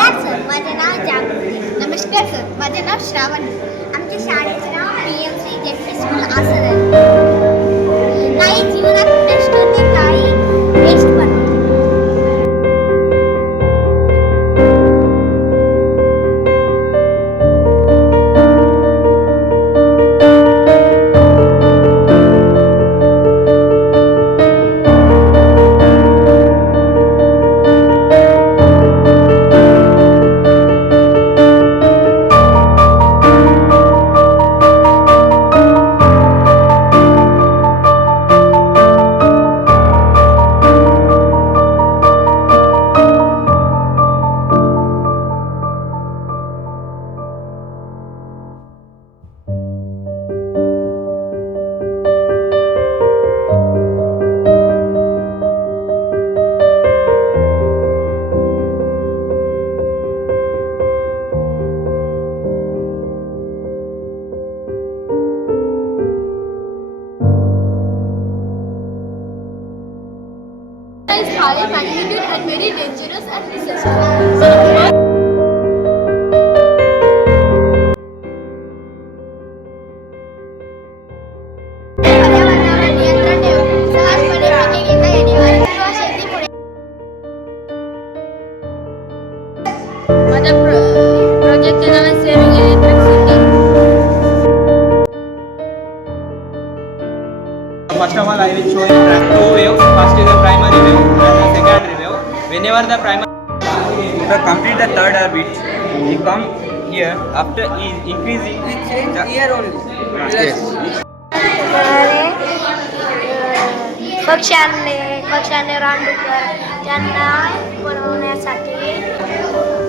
नमस्कार सर माझे नाव जागृती नमस्कार सर माझे नाव श्रावण आमच्या शाळेत is high magnitude and very dangerous and recessive. First of all, I will show you track two waves. First is the. whenever the primer to complete the third orbit, you come here after increasing we change the here only. Yes. पक्ष्यांनी पक्ष्यांनी रानडुकर त्यांना बनवण्यासाठी